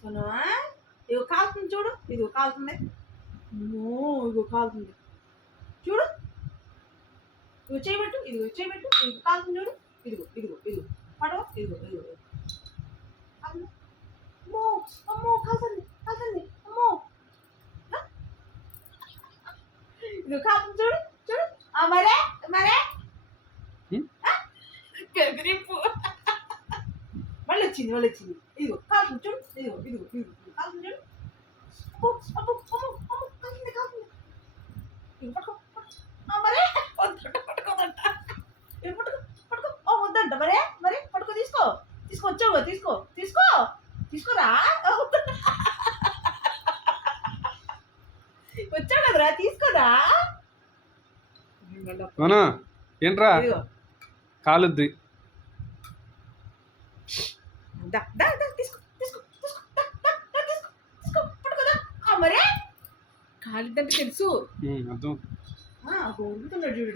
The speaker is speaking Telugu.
సోను ఇగో కాలుతుంది చూడు ఇదిగో కాలుతుంది. అమ్మో ఇగో కాలుతుంది. చూడు. ఇగో చేయబెట్టు ఇదిగో చేయబెట్టు ఇదిగో కాలుతుంది చూడు. ఇదిగో ఇదిగో ఇదిగో. పడవ? ఇదిగో ఇదిగో. అమ్మో అమ్మో కాలుతుంది కాలుతుంది. అమ్మో. ఆ? ఇదిగో కాలుతుంది చూడు చూడు. మరే మరే? బెదిరింపు మళ్ళీ వచ్చింది మళ్ళీ వచ్చింది ఇదిగో కాలుతుంది. వద్దంట మరే మరే పట్టుకో తీసుకో. తీసుకో వచ్చావు తీసుకో. తీసుకో. తీసుకోరా. వచ్చావు కదరా తీసుకోరా? అవునా ఏంట్రా? కాలుద్ది. దా దా దా తీసుకో తీసుకో తీసుకో దా దా దా తీసుకో తీసుకో పట్టుకోదా ఆ మరే కాలిద్దంటే తెలుసు అర్థం ఆ గోరుతున్నాడు చూడు